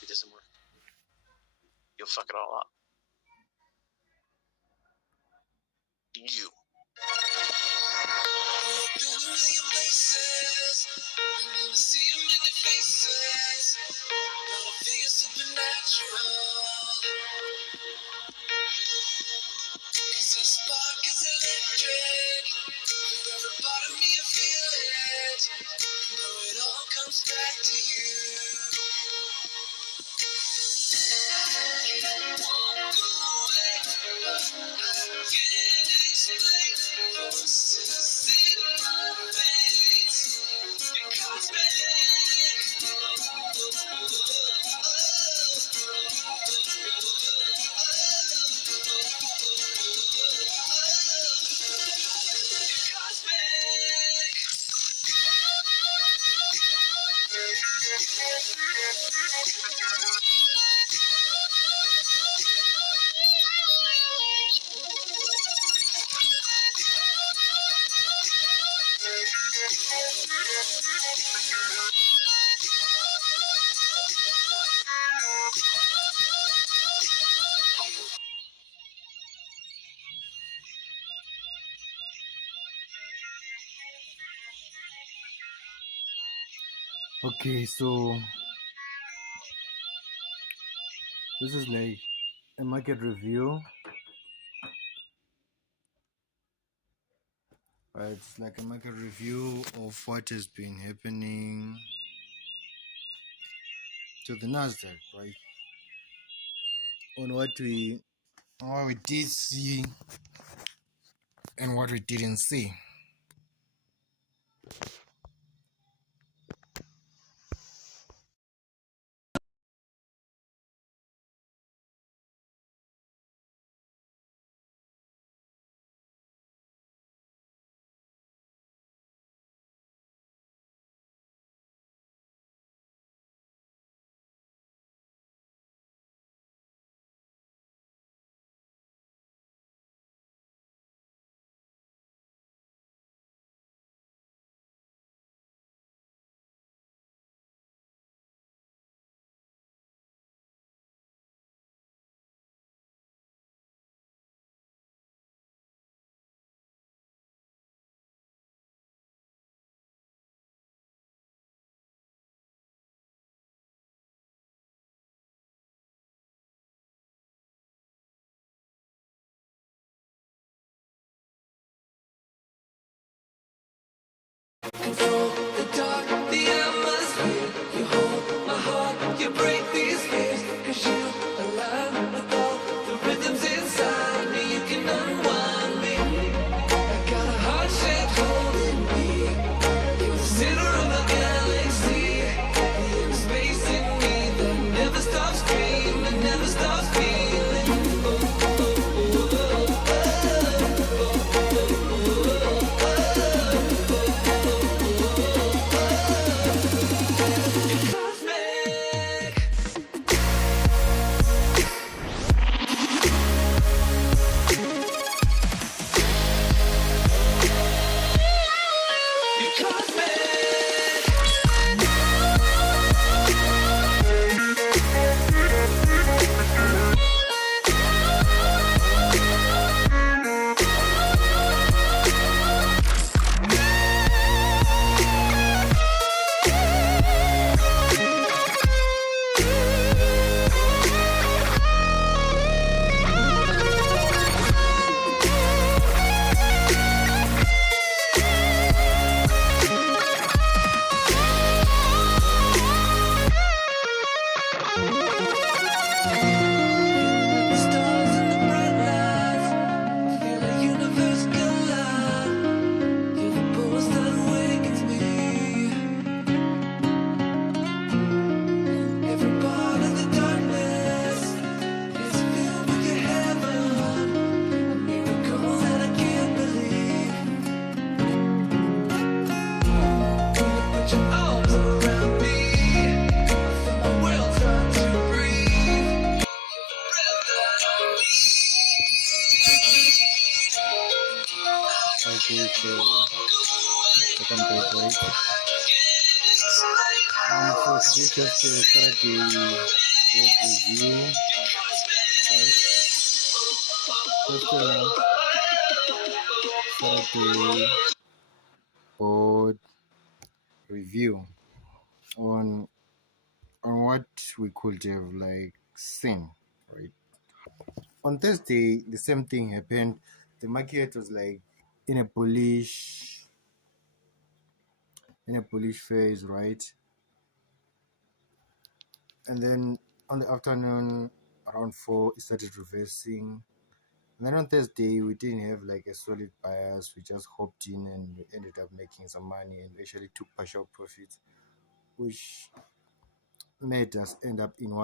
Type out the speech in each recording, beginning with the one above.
It doesn't work. You'll fuck it all up. You. Okay, so this is like a market review. It's like a market review of what has been happening to the Nasdaq, right? On what we did see and what we didn't see. Control the dark, the atmosphere. You hold my heart, you break these fears. 'Cause you align with all the rhythms inside me. You can unwind me. I got a heart shaped hole in me. You're the center of my galaxy. You're the space in me that never stops screaming, never stops feeling. Put your arms around me. I feel my world start to breathe. Okay, so second page, right? So today just start the board review, right? Just start the board review on what we could have like seen, right? On Thursday, the same thing happened. The market was like in a bullish phase, right? And then on the afternoon, around 4, it started reversing. And then on Thursday, we didn't have like a solid bias. We just hopped in and we ended up making some money and actually took partial profits, which made us end up in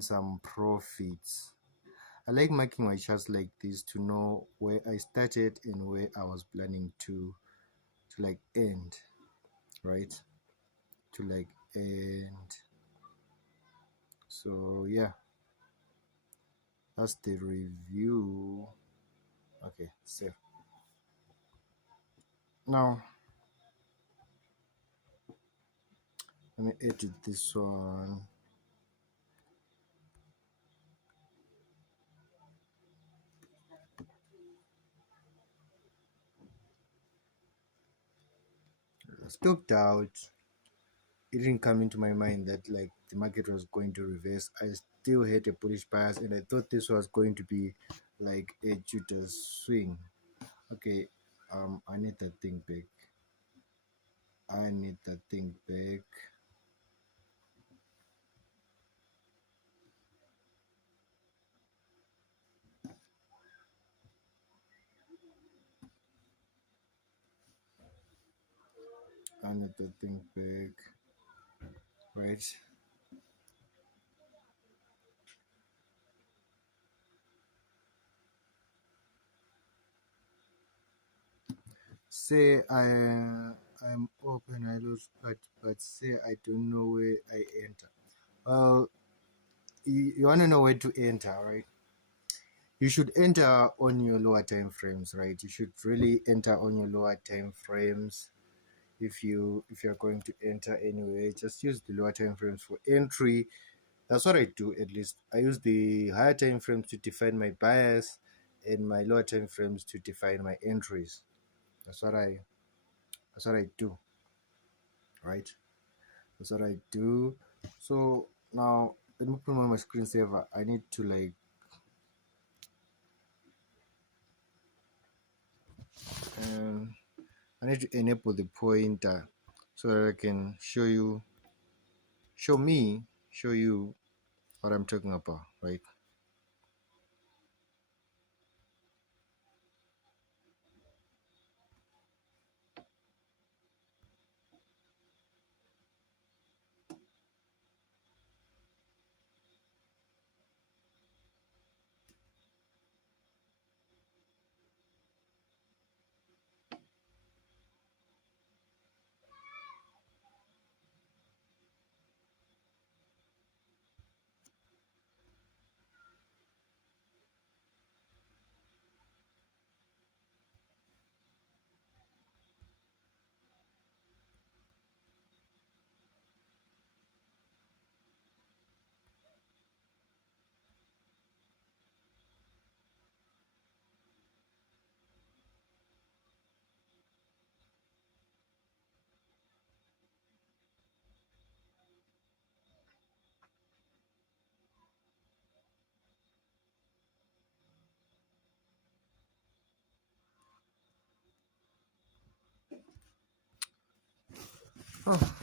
some profits. I like marking my charts like this to know where I started and where I was planning to like end, right? To like end. So yeah, that's the review. Okay, save. Now let me edit this one. Stopped out. It didn't come into my mind that like the market was going to reverse. I still had a bullish bias and I thought this was going to be like a Judas swing. Okay, I need that thing back. I need that thing back. I need that thing back. Right. Say I'm open, I lose, but say I don't know where I enter. Well, you want to know where to enter, right? You should enter on your lower time frames, right? You should really enter on your lower time frames. If you're going to enter anyway, just use the lower time frames for entry. That's what I do. At least I use the higher time frames to define my bias and my lower time frames to define my entries. That's what I do, right? That's what I do. So now let me put on my screensaver. I need to like I need to enable the pointer so that I can show you what I'm talking about, right? Oh,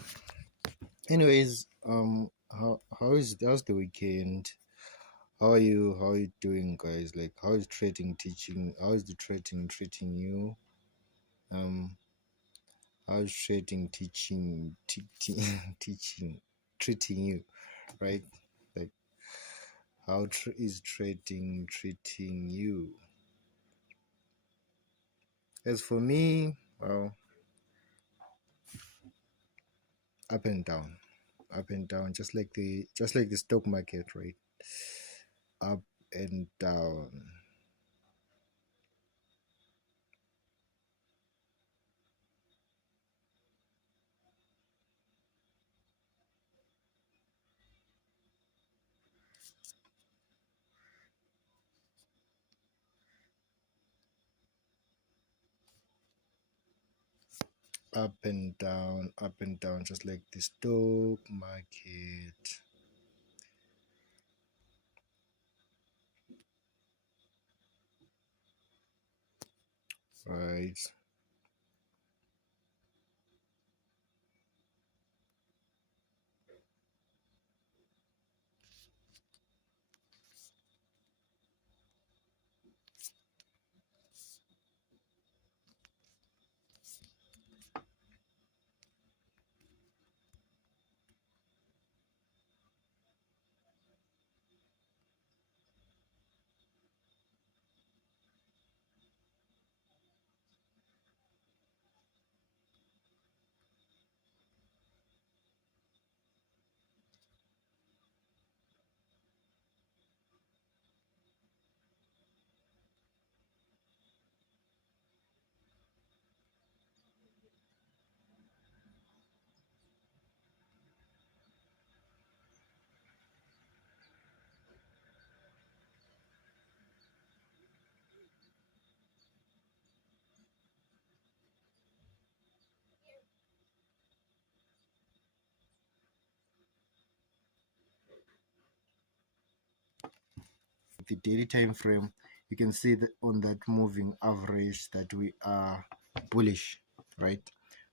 anyways, how's the weekend? How are you doing, guys? Like, how is trading teaching? How is the trading treating you? How is trading teaching treating you, right? Like, how is trading treating you? As for me, well, up and down, up and down, just like the stock market, right? Up and down. Up and down, just like the stock market. Right. The daily time frame, you can see that on that moving average that we are bullish, right?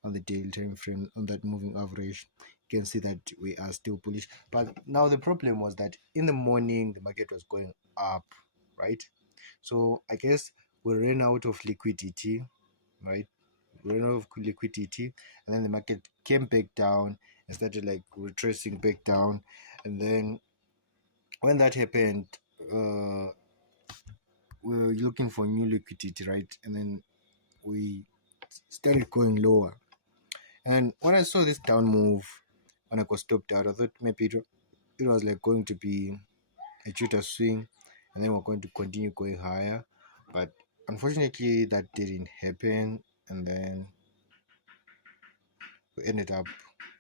On the daily time frame, on that moving average, you can see that we are still bullish. But now the problem was that in the morning the market was going up, right? So I guess we ran out of liquidity, right? We ran out of liquidity, and then the market came back down and started like retracing back down. And then when that happened, we were looking for new liquidity, right? And then we started going lower. And when I saw this down move, when I got stopped out, I thought maybe it was like going to be a shooter swing, and then we're going to continue going higher. But unfortunately, that didn't happen, and then we ended up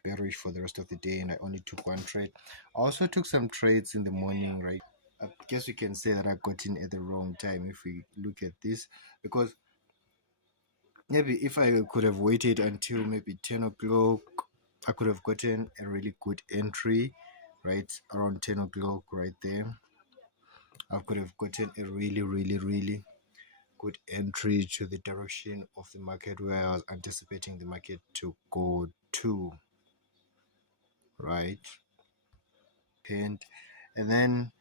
bearish for the rest of the day, and I only took one trade. I also took some trades in the morning, right? I guess we can say that I got in at the wrong time if we look at this, because maybe if I could have waited until maybe 10 o'clock, I could have gotten a really good entry, right? Around 10 o'clock, right there. I could have gotten a really, really, really good entry to the direction of the market where I was anticipating the market to go to, right? And then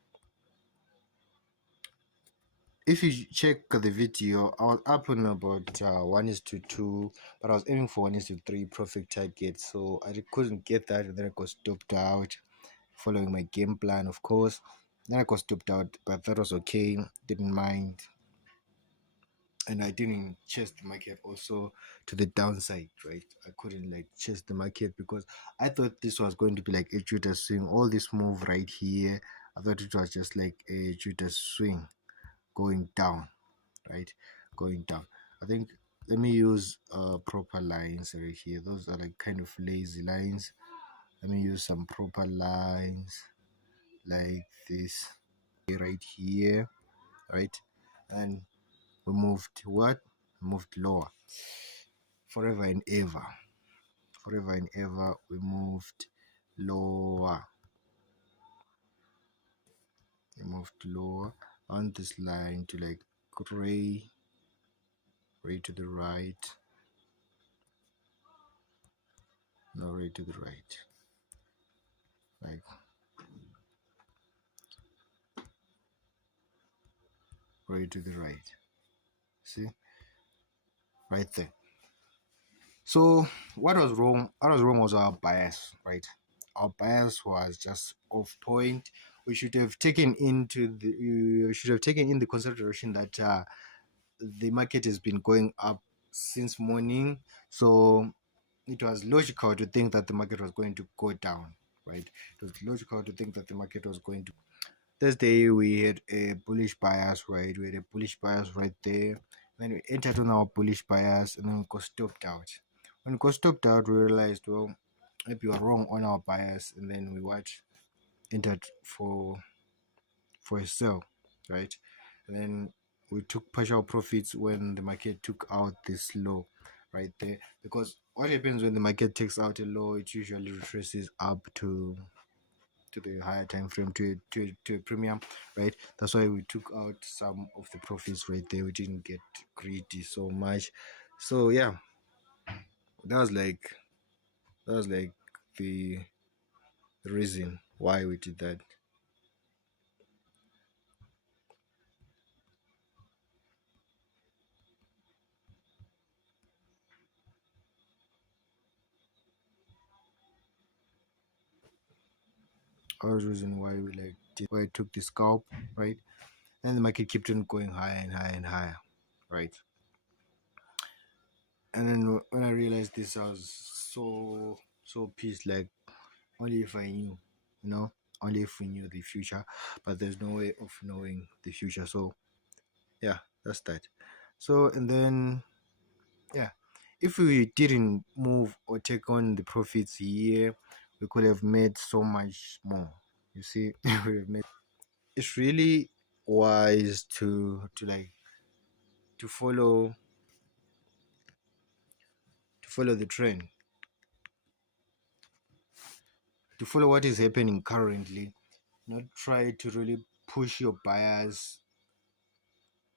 if you check the video, I was up on about 1:2, but I was aiming for 1:3 profit target, so I couldn't get that, and then I got stopped out following my game plan, of course. Then I got stopped out, but that was okay, didn't mind. And I didn't chase the market also to the downside, right? I couldn't like chase the market because I thought this was going to be like a shooter swing. All this move right here, I thought it was just like a shooter swing going down, right? Going down. I think let me use proper lines right here. Those are like kind of lazy lines. Let me use some proper lines like this right here, right? And we moved what? Moved lower. Forever and ever. Forever and ever we moved lower. We moved lower on this line to like gray, ray to the right. No, ray to the right. Like ray to the right. See? Right there. So what was wrong? What was wrong was our bias, right? Our bias was just off point. We should have taken in the consideration that the market has been going up since morning. So it was logical to think that the market was going to go down, right? It was logical to think that the market was going to. This day we had a bullish bias, right? We had a bullish bias right there. Then we entered on our bullish bias and then we got stopped out. When we got stopped out, we realized, well, maybe we were wrong on our bias, and then we entered for a sell, right? And then we took partial profits when the market took out this low right there, because what happens when the market takes out a low, it usually retraces up to the higher time frame, to a premium, right? That's why we took out some of the profits right there. We didn't get greedy so much. So yeah, that was like the reason why we did that. Our reason why we why I took the scalp, right? And the market kept on going higher and higher and higher, right? And then when I realized this, I was so pissed. Like, only if I knew, you know, only if we knew the future, but there's no way of knowing the future. So yeah, that's that. So and then yeah, if we didn't move or take on the profits here, we could have made so much more. You see, we would have made. It's really wise to like to follow the trend, to follow what is happening currently, not try to really push your bias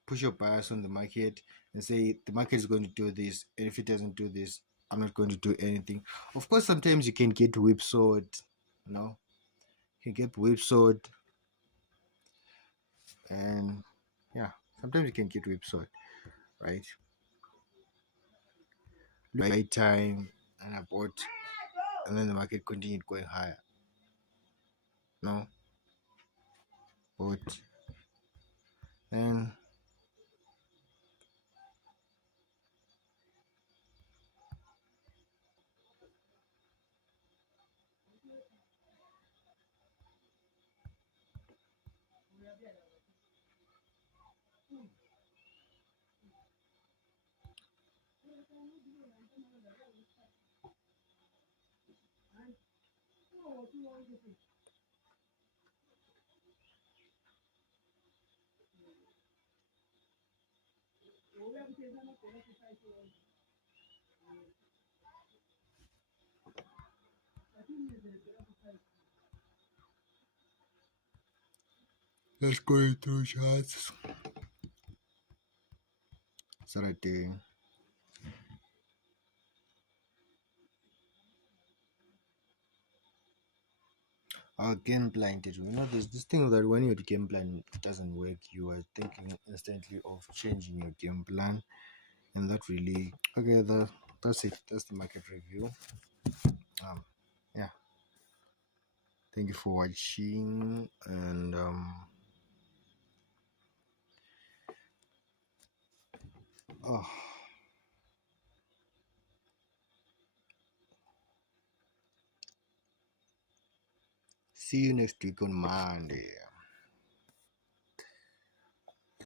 on the market and say the market is going to do this, and if it doesn't do this, I'm not going to do anything. Of course, sometimes you can get whipsawed, you know, you can get whipsawed, and yeah, sometimes you can get whipsawed, right? Right time, and I bought, and then the market continued going higher. No, but then let's go through charts. Saturday. Our game plan did, there's this thing that when your game plan doesn't work, you are thinking instantly of changing your game plan, and that really okay. That's it. That's the market review. Yeah. Thank you for watching, and oh, see you next week on Monday.